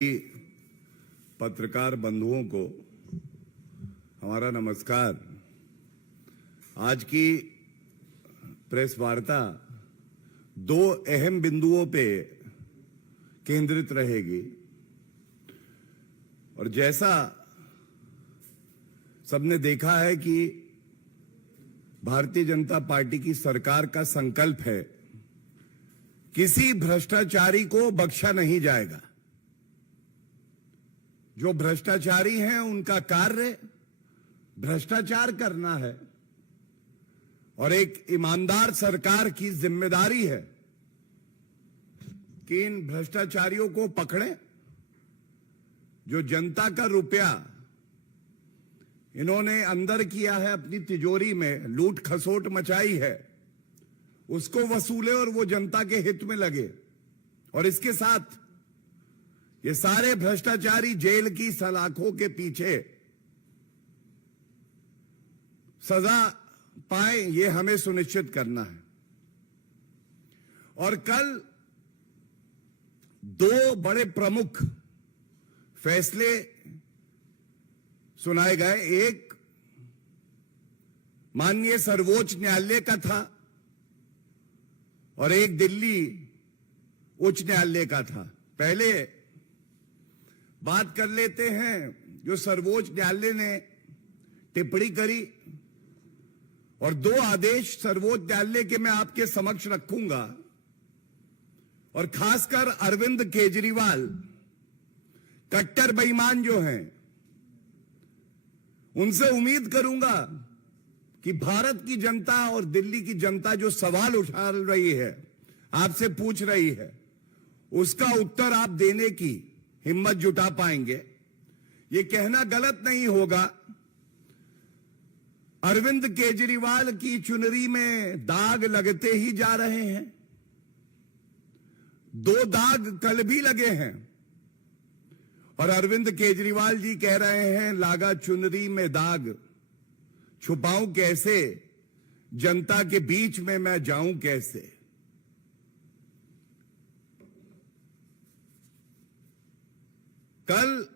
पत्रकार बंधुओं को हमारा नमस्कार। आज की प्रेस वार्ता दो अहम बिंदुओं पे केंद्रित रहेगी और जैसा सबने देखा है कि भारतीय जनता पार्टी की सरकार का संकल्प है, किसी भ्रष्टाचारी को बख्शा नहीं जाएगा। जो भ्रष्टाचारी हैं उनका कार्य भ्रष्टाचार करना है और एक ईमानदार सरकार की जिम्मेदारी है कि इन भ्रष्टाचारियों को पकड़ें। जो जनता का रुपया इन्होंने अंदर किया है, अपनी तिजोरी में लूट खसोट मचाई है, उसको वसूले और वो जनता के हित में लगे। और इसके साथ ये सारे भ्रष्टाचारी जेल की सलाखों के पीछे सजा पाए, ये हमें सुनिश्चित करना है। और कल दो बड़े प्रमुख फैसले सुनाए गए। एक माननीय सर्वोच्च न्यायालय का था और एक दिल्ली उच्च न्यायालय का था। पहले बात कर लेते हैं जो सर्वोच्च न्यायालय ने टिप्पणी करी, और दो आदेश सर्वोच्च न्यायालय के मैं आपके समक्ष रखूंगा। और खासकर अरविंद केजरीवाल कट्टर बेईमान जो हैं, उनसे उम्मीद करूंगा कि भारत की जनता और दिल्ली की जनता जो सवाल उठा रही है, आपसे पूछ रही है, उसका उत्तर आप देने की हिम्मत जुटा पाएंगे। ये कहना गलत नहीं होगा, अरविंद केजरीवाल की चुनरी में दाग लगते ही जा रहे हैं। दो दाग कल भी लगे हैं और अरविंद केजरीवाल जी कह रहे हैं, लागा चुनरी में दाग, छुपाऊं कैसे, जनता के बीच में मैं जाऊं कैसे। कल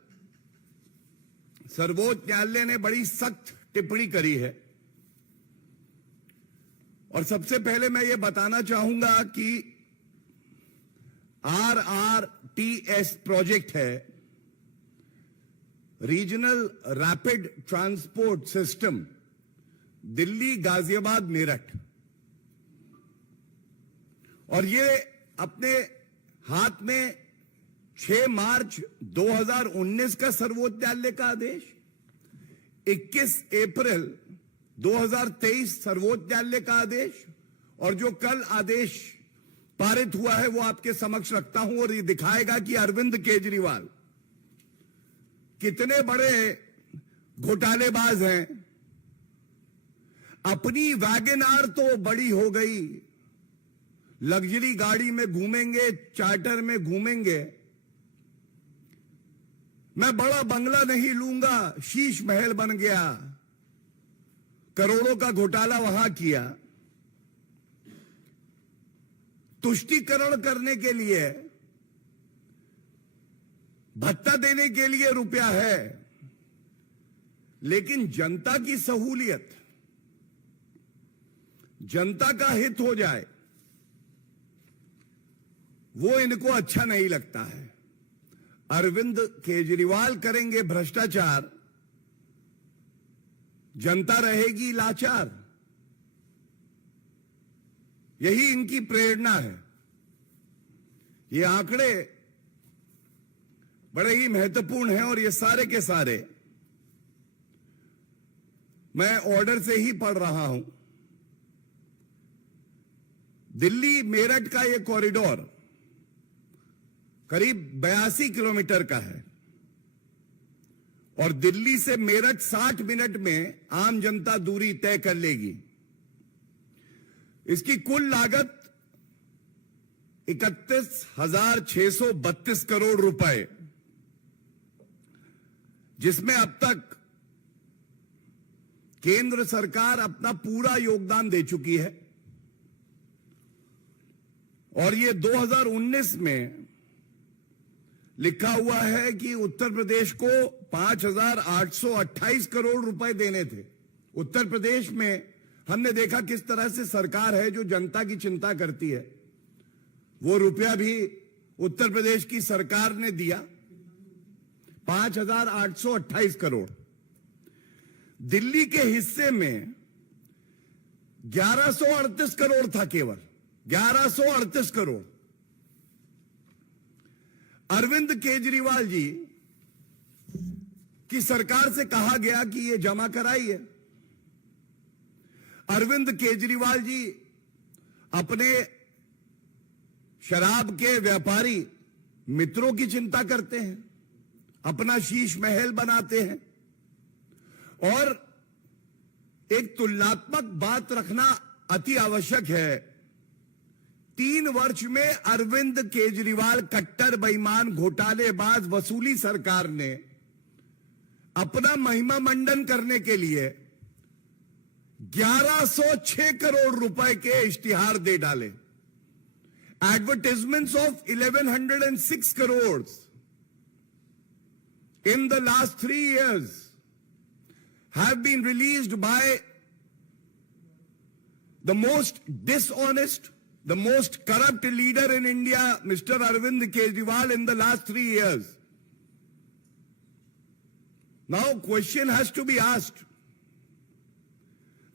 सर्वोच्च न्यायालय ने बड़ी सख्त टिप्पणी करी है और सबसे पहले मैं ये बताना चाहूंगा कि RRTS प्रोजेक्ट है, regional rapid transport system, Delhi Ghaziabad Meerut. और ये अपने हाथ में 6 मार्च 2019 का सर्वोच्च न्यायालय का आदेश, 21 अप्रैल 2023 सर्वोच्च न्यायालय का आदेश, और जो कल आदेश पारित हुआ है वो आपके समक्ष रखता हूं। और ये दिखाएगा कि अरविंद केजरीवाल कितने बड़े घोटालेबाज हैं। अपनी वैगन आर तो बड़ी हो गई, लग्जरी गाड़ी में घूमेंगे, चार्टर में घूमेंगे। मैं बड़ा बंगला नहीं लूंगा, शीश महल बन गया, करोड़ों का घोटाला वहां किया। तुष्टीकरण करने के लिए, भत्ता देने के लिए रुपया है, लेकिन जनता की सहूलियत, जनता का हित हो जाए, वो इनको अच्छा नहीं लगता है। अरविंद केजरीवाल करेंगे भ्रष्टाचार, जनता रहेगी लाचार। यही इनकी प्रेरणा है। ये आंकड़े बड़े ही महत्वपूर्ण हैं और ये सारे के सारे मैं ऑर्डर से ही पढ़ रहा हूं। दिल्ली मेरठ का ये कॉरिडोर करीब 82 किलोमीटर का है और दिल्ली से मेरठ 60 मिनट में आम जनता दूरी तय कर लेगी। इसकी कुल लागत 31,632 करोड़ रुपए, जिसमें अब तक केंद्र सरकार अपना पूरा योगदान दे चुकी है। और ये 2019 में लिखा हुआ है कि उत्तर प्रदेश को 5,828 करोड़ रुपए देने थे। उत्तर प्रदेश में हमने देखा किस तरह से सरकार है जो जनता की चिंता करती है। वो रुपया भी उत्तर प्रदेश की सरकार ने दिया, 5,828 करोड़। दिल्ली के हिस्से में 1138 करोड़ था, केवल 1138 करोड़। अरविंद केजरीवाल जी की सरकार से कहा गया कि ये जमा कराइए। अरविंद केजरीवाल जी अपने शराब के व्यापारी मित्रों की चिंता करते हैं, अपना शीश महल बनाते हैं, और एक तुलनात्मक बात रखना अति आवश्यक है। 3 वर्ष में अरविंद केजरीवाल कट्टर बेईमान घोटालेबाज वसूली सरकार ने अपना महिमा मंडन करने के लिए 1106 करोड़ रुपए के इश्तिहार दे डाले। Advertisements of 1,106 crores in the last 3 years have been released by the most dishonest, the most corrupt leader in India, Mr. Arvind Kejriwal, in the last 3 years. Now, question has to be asked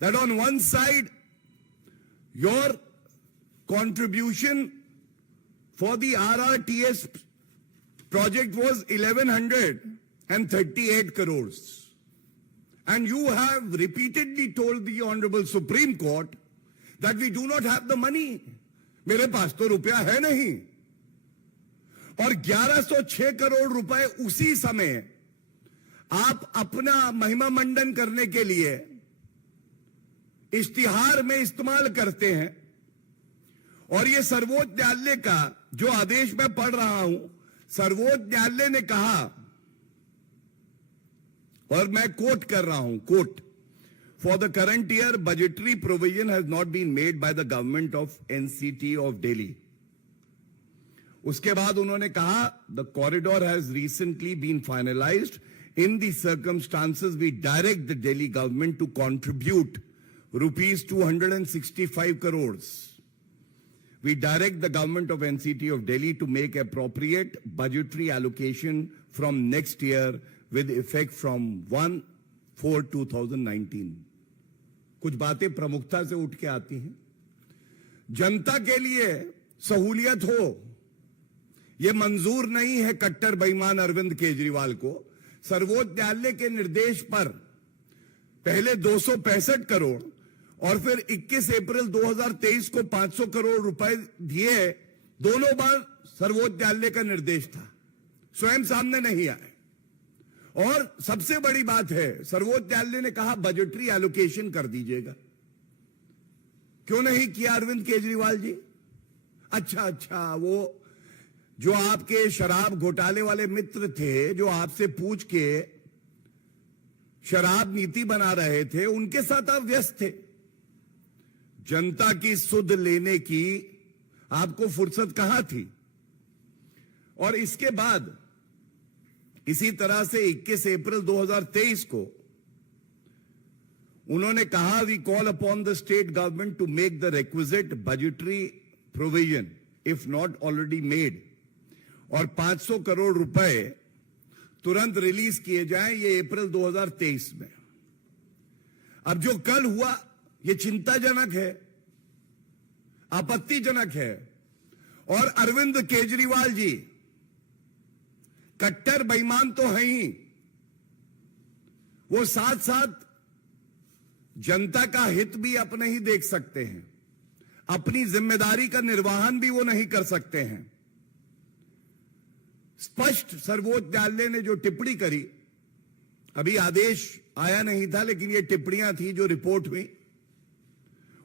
that on one side, your contribution for the RRTS project was 1,138 crores. And you have repeatedly told the Honorable Supreme Court that we do not have the money. मेरे पास तो रुपया है नहीं। और 1106 करोड़ रुपए उसी समय आप अपना महिमा मंडन करने के लिए इश्तिहार में इस्तेमाल करते हैं। और ये सर्वोच्च न्यायालय का जो आदेश मैं पढ़ रहा हूं, सर्वोच्च न्यायालय ने कहा, और मैं कोट कर रहा हूं, quote, for the current year budgetary provision has not been made by the government of NCT of Delhi. उसके बाद उन्होंने कहा, the corridor has recently been finalised. In the circumstances we direct the Delhi government to contribute rupees 265 crores. We direct the government of NCT of Delhi to make appropriate budgetary allocation from next year with effect from 1/4/2019. कुछ बातें प्रमुखता से उठ के आती हैं। जनता के लिए सहूलियत हो, यह मंजूर नहीं है कट्टर बेईमान अरविंद केजरीवाल को। सर्वोच्च न्यायालय के निर्देश पर पहले 265 करोड़ और फिर 21 अप्रैल 2023 को 500 करोड़ रुपए दिए। दोनों बार सर्वोच्च न्यायालय का निर्देश था, स्वयं सामने नहीं आए। और सबसे बड़ी बात है, सर्वोच्च न्यायालय ने कहा बजटरी एलोकेशन कर दीजिएगा। क्यों नहीं किया अरविंद केजरीवाल जी? अच्छा, वो जो आपके शराब घोटाले वाले मित्र थे, जो आपसे पूछ के शराब नीति बना रहे थे, उनके साथ आप व्यस्त थे। जनता की सुध लेने की आपको फुर्सत कहां थी? और इसके बाद इसी तरह से 21 अप्रैल 2023 को उन्होंने कहा, we call upon the state government to make the requisite budgetary provision if not already made, और 500 करोड़ रुपए तुरंत रिलीज किए जाएं, ये अप्रैल 2023 में। अब जो कल हुआ ये चिंताजनक है, आपत्तिजनक है। और अरविंद केजरीवाल जी कट्टर बेईमान तो हैं ही, वो साथ साथ जनता का हित भी अपने ही देख सकते हैं, अपनी जिम्मेदारी का निर्वहन भी वो नहीं कर सकते हैं। स्पष्ट सर्वोच्च न्यायालय ने जो टिप्पणी करी, अभी आदेश आया नहीं था लेकिन ये टिप्पणियां थी जो रिपोर्ट हुई,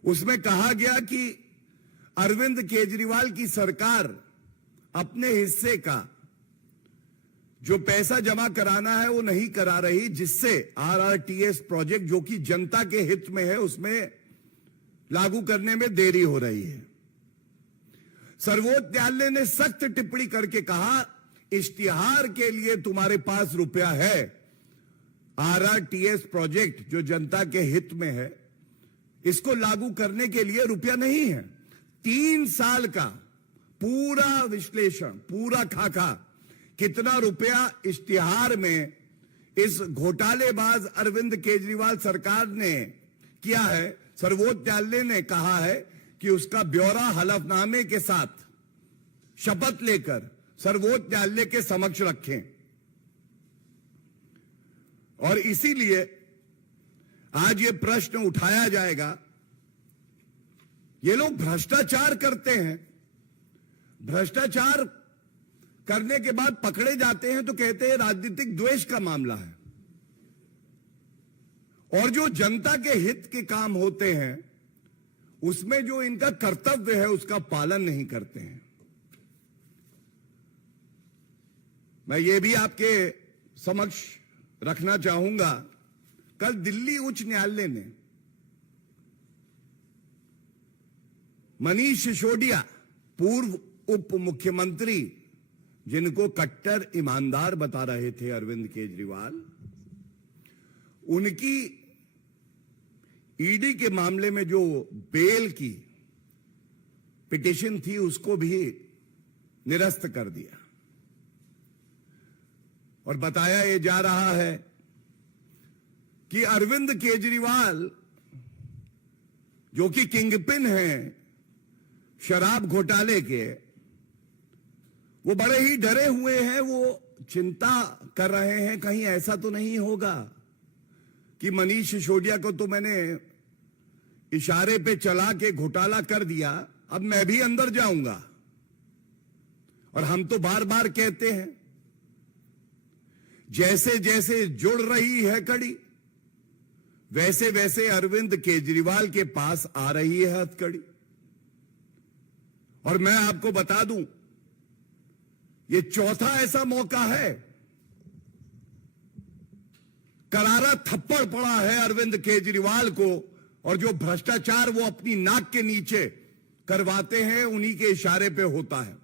उसमें कहा गया कि अरविंद केजरीवाल की सरकार अपने हिस्से का जो पैसा जमा कराना है वो नहीं करा रही, जिससे आरआरटीएस प्रोजेक्ट जो कि जनता के हित में है उसमें लागू करने में देरी हो रही है। सर्वोच्च न्यायालय ने सख्त टिप्पणी करके कहा, इश्तिहार के लिए तुम्हारे पास रुपया है, आरआरटीएस प्रोजेक्ट जो जनता के हित में है, इसको लागू करने के लिए रुपया नहीं है। 3 साल का पूरा विश्लेषण, पूरा खाका, कितना रुपया इश्तिहार में इस घोटालेबाज अरविंद केजरीवाल सरकार ने किया है, सर्वोच्च न्यायालय ने कहा है कि उसका ब्यौरा हलफनामे के साथ शपथ लेकर सर्वोच्च न्यायालय के समक्ष रखें। और इसीलिए आज ये प्रश्न उठाया जाएगा, ये लोग भ्रष्टाचार करते हैं, भ्रष्टाचार करने के बाद पकड़े जाते हैं तो कहते हैं राजनीतिक द्वेष का मामला है, और जो जनता के हित के काम होते हैं उसमें जो इनका कर्तव्य है उसका पालन नहीं करते हैं। मैं ये भी आपके समक्ष रखना चाहूंगा, कल दिल्ली उच्च न्यायालय ने मनीष सिसोदिया, पूर्व उप मुख्यमंत्री जिनको कट्टर ईमानदार बता रहे थे अरविंद केजरीवाल, उनकी ईडी के मामले में जो बेल की पिटीशन थी उसको भी निरस्त कर दिया और बताया ये जा रहा है कि अरविंद केजरीवाल जो कि किंगपिन हैं शराब घोटाले के, वो बड़े ही डरे हुए हैं, वो चिंता कर रहे हैं कहीं ऐसा तो नहीं होगा कि मनीष सिसोदिया को तो मैंने इशारे पे चला के घोटाला कर दिया, अब मैं भी अंदर जाऊंगा। और हम तो बार बार कहते हैं, जैसे जैसे जुड़ रही है कड़ी वैसे वैसे अरविंद केजरीवाल के पास आ रही है हथकड़ी। और मैं आपको बता दूं, ये चौथा ऐसा मौका है, करारा थप्पड़ पड़ा है अरविंद केजरीवाल को, और जो भ्रष्टाचार वो अपनी नाक के नीचे करवाते हैं उन्हीं के इशारे पे होता है।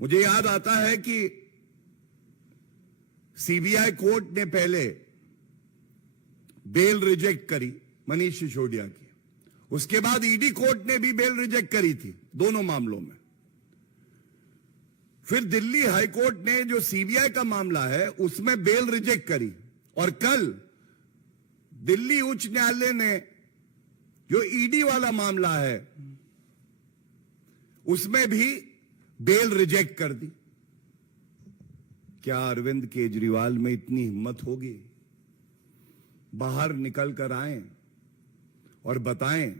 मुझे याद आता है कि सीबीआई कोर्ट ने पहले बेल रिजेक्ट करी मनीष सिसोदिया की, उसके बाद ईडी कोर्ट ने भी बेल रिजेक्ट करी थी दोनों मामलों में। फिर दिल्ली हाई कोर्ट ने जो सीबीआई का मामला है उसमें बेल रिजेक्ट करी, और कल दिल्ली उच्च न्यायालय ने जो ईडी वाला मामला है उसमें भी बेल रिजेक्ट कर दी। क्या अरविंद केजरीवाल में इतनी हिम्मत होगी? बाहर निकल कर आए और बताएं,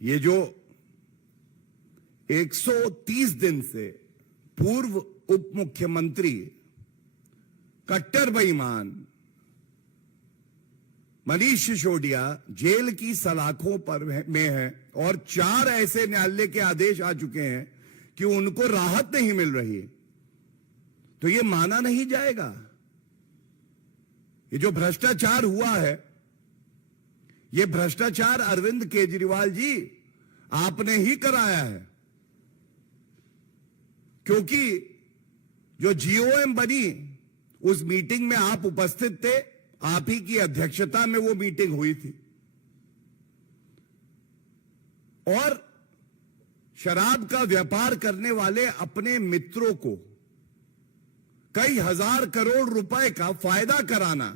ये जो 130 दिन से पूर्व उप मुख्यमंत्री कट्टर बेईमान मनीष सिसोदिया जेल की सलाखों पर में है, और 4 ऐसे न्यायालय के आदेश आ चुके हैं कि उनको राहत नहीं मिल रही, तो ये माना नहीं जाएगा। ये जो भ्रष्टाचार हुआ है, ये भ्रष्टाचार अरविंद केजरीवाल जी आपने ही कराया है, क्योंकि जो जीओएम बनी उस मीटिंग में आप उपस्थित थे, आप ही की अध्यक्षता में वो मीटिंग हुई थी, और शराब का व्यापार करने वाले अपने मित्रों को कई हजार करोड़ रुपए का फायदा कराना,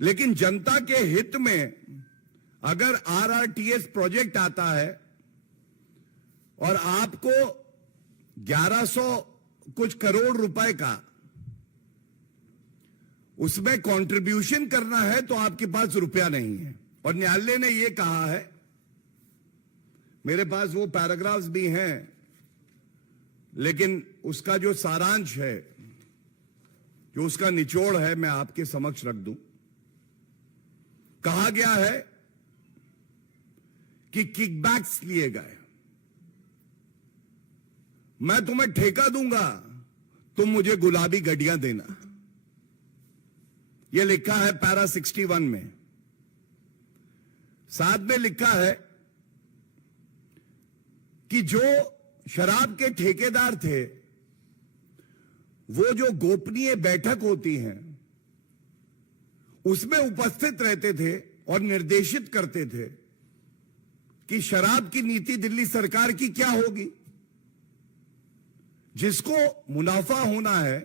लेकिन जनता के हित में अगर आरआरटीएस प्रोजेक्ट आता है और आपको 1100 कुछ करोड़ रुपए का उसमें कंट्रीब्यूशन करना है तो आपके पास रुपया नहीं है। और न्यायालय ने यह कहा है, मेरे पास वो पैराग्राफ्स भी हैं, लेकिन उसका जो सारांश है, जो उसका निचोड़ है, मैं आपके समक्ष रख दूं। कहा गया है कि किकबैक्स लिए गए, मैं तुम्हें ठेका दूंगा, तुम मुझे गुलाबी गड्डियां देना। यह लिखा है पैरा 61 में। साथ में लिखा है कि जो शराब के ठेकेदार थे वो जो गोपनीय बैठक होती है उसमें उपस्थित रहते थे और निर्देशित करते थे कि शराब की नीति दिल्ली सरकार की क्या होगी। जिसको मुनाफा होना है,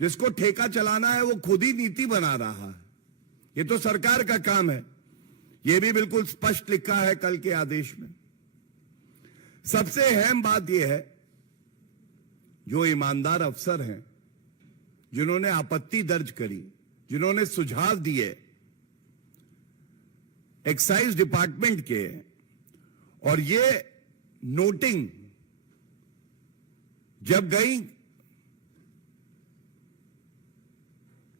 जिसको ठेका चलाना है, वो खुद ही नीति बना रहा है। ये तो सरकार का काम है। ये भी बिल्कुल स्पष्ट लिखा है कल के आदेश में। सबसे अहम बात यह है, जो ईमानदार अफसर हैं, जिन्होंने आपत्ति दर्ज करी, जिन्होंने सुझाव दिए एक्साइज डिपार्टमेंट के, और ये नोटिंग जब गई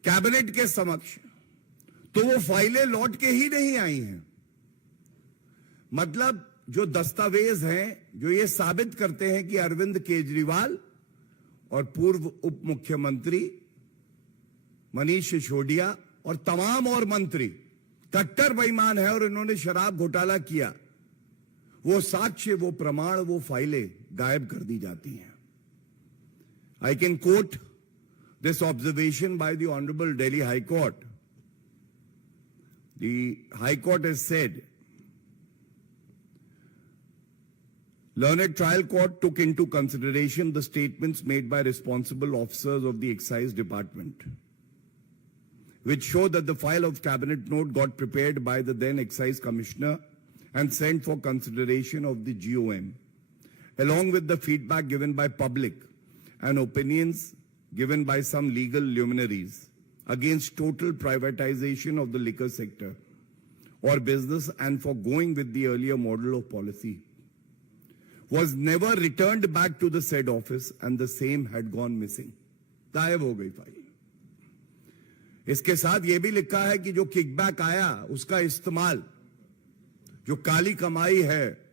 कैबिनेट के समक्ष तो वो फाइलें लौट के ही नहीं आई हैं। मतलब जो दस्तावेज हैं जो ये साबित करते हैं कि अरविंद केजरीवाल और पूर्व उप मुख्यमंत्री मनीष सिसोदिया और तमाम और मंत्री कट्टर बेईमान है और इन्होंने शराब घोटाला किया, वो साक्ष्य, वो प्रमाण, वो फाइलें गायब कर दी जाती हैं। I can coat this observation by the Honorable Delhi High Court. The High Court has said, Learned Trial Court took into consideration the statements made by responsible officers of the Excise Department, which show that the file of cabinet note got prepared by the then Excise Commissioner and sent for consideration of the GOM, along with the feedback given by public and opinions given by some legal luminaries against total privatization of the liquor sector or business and for going with the earlier model of policy, was never returned back to the said office and the same had gone missing. गायब हो गई file. इसके साथ यह भी लिखा है कि जो किकबैक आया उसका इस्तेमाल, जो काली कमाई है,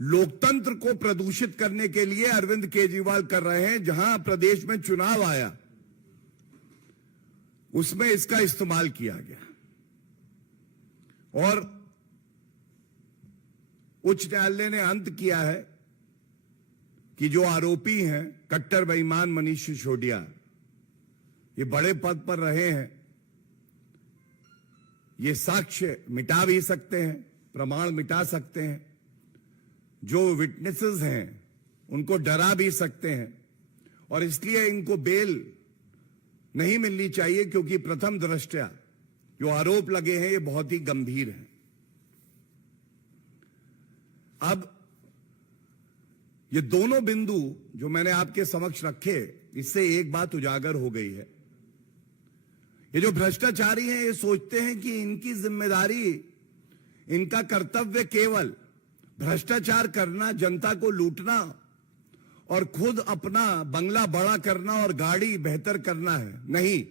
लोकतंत्र को प्रदूषित करने के लिए अरविंद केजरीवाल कर रहे हैं। जहां प्रदेश में चुनाव आया उसमें इसका इस्तेमाल किया गया और उच्च न्यायालय ने अंत किया है कि जो आरोपी हैं कट्टर बेईमान मनीष सिसोदिया, ये बड़े पद पर रहे हैं, ये साक्ष्य मिटा भी सकते हैं, प्रमाण मिटा सकते हैं, जो विटनेसेस हैं उनको डरा भी सकते हैं और इसलिए इनको बेल नहीं मिलनी चाहिए, क्योंकि प्रथम दृष्टया जो आरोप लगे हैं ये बहुत ही गंभीर हैं। अब ये दोनों बिंदु जो मैंने आपके समक्ष रखे, इससे एक बात उजागर हो गई है। ये जो भ्रष्टाचारी हैं ये सोचते हैं कि इनकी जिम्मेदारी, इनका कर्तव्य केवल भ्रष्टाचार करना, जनता को लूटना और खुद अपना बंगला बड़ा करना और गाड़ी बेहतर करना है। नहीं,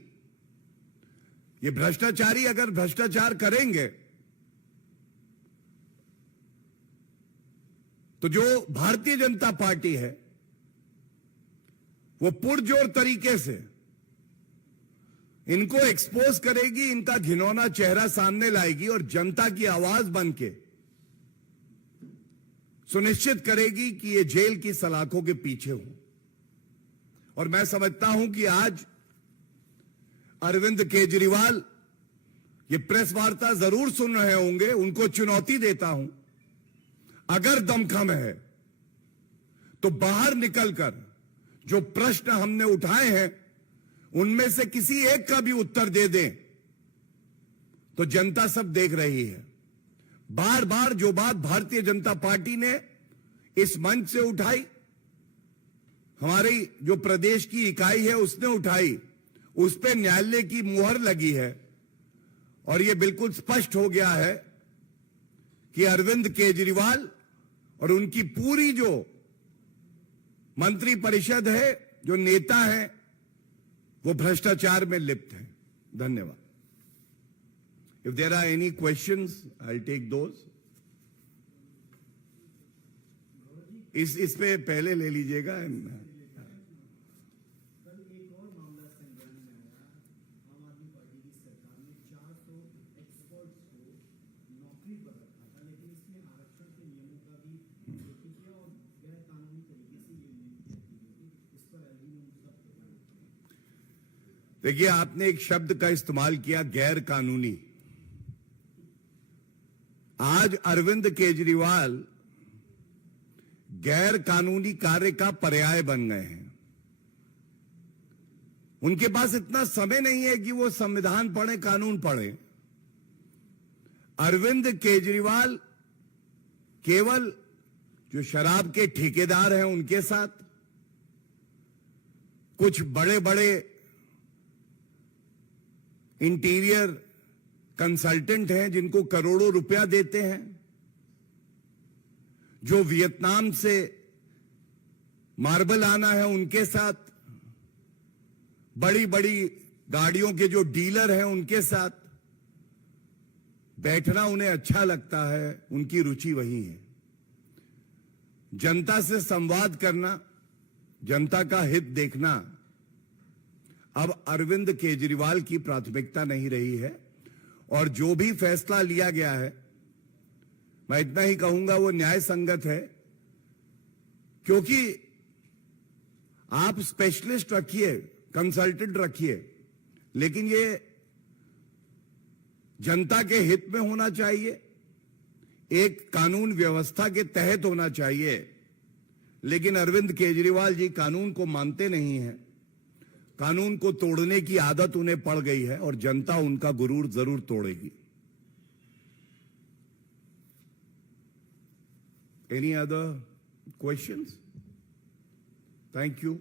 ये भ्रष्टाचारी अगर भ्रष्टाचार करेंगे तो जो भारतीय जनता पार्टी है वो पुरजोर तरीके से इनको एक्सपोज करेगी, इनका घिनौना चेहरा सामने लाएगी और जनता की आवाज बनके सुनिश्चित करेगी कि ये जेल की सलाखों के पीछे हो। और मैं समझता हूं कि आज अरविंद केजरीवाल ये प्रेस वार्ता जरूर सुन रहे होंगे। उनको चुनौती देता हूं, अगर दमखम है तो बाहर निकलकर जो प्रश्न हमने उठाए हैं उनमें से किसी एक का भी उत्तर दे दें तो जनता सब देख रही है। बार बार जो बात भारतीय जनता पार्टी ने इस मंच से उठाई, हमारी जो प्रदेश की इकाई है उसने उठाई, उस पे न्यायालय की मुहर लगी है और यह बिल्कुल स्पष्ट हो गया है कि अरविंद केजरीवाल और उनकी पूरी जो मंत्री परिषद है, जो नेता हैं, वो भ्रष्टाचार में लिप्त हैं। धन्यवाद। If there are any questions, I'll take those. इस पे पहले ले लीजिएगा। देखिए, आपने एक शब्द का इस्तेमाल किया, गैर कानूनी। आज अरविंद केजरीवाल गैर कानूनी कार्य का पर्याय बन गए हैं। उनके पास इतना समय नहीं है कि वो संविधान पढ़े, कानून पढ़े। अरविंद केजरीवाल केवल जो शराब के ठेकेदार हैं उनके साथ, कुछ बड़े बड़े इंटीरियर कंसल्टेंट हैं जिनको करोड़ों रुपया देते हैं, जो वियतनाम से मार्बल आना है उनके साथ, बड़ी बड़ी गाड़ियों के जो डीलर हैं उनके साथ बैठना उन्हें अच्छा लगता है, उनकी रुचि वही है। जनता से संवाद करना, जनता का हित देखना अब अरविंद केजरीवाल की प्राथमिकता नहीं रही है। और जो भी फैसला लिया गया है, मैं इतना ही कहूंगा, वो न्याय संगत है। क्योंकि आप स्पेशलिस्ट रखिए, कंसल्टेंट रखिए, लेकिन ये जनता के हित में होना चाहिए, एक कानून व्यवस्था के तहत होना चाहिए। लेकिन अरविंद केजरीवाल जी कानून को मानते नहीं हैं, कानून को तोड़ने की आदत उन्हें पड़ गई है और जनता उनका गुरूर जरूर तोड़ेगी। Any other questions? Thank you.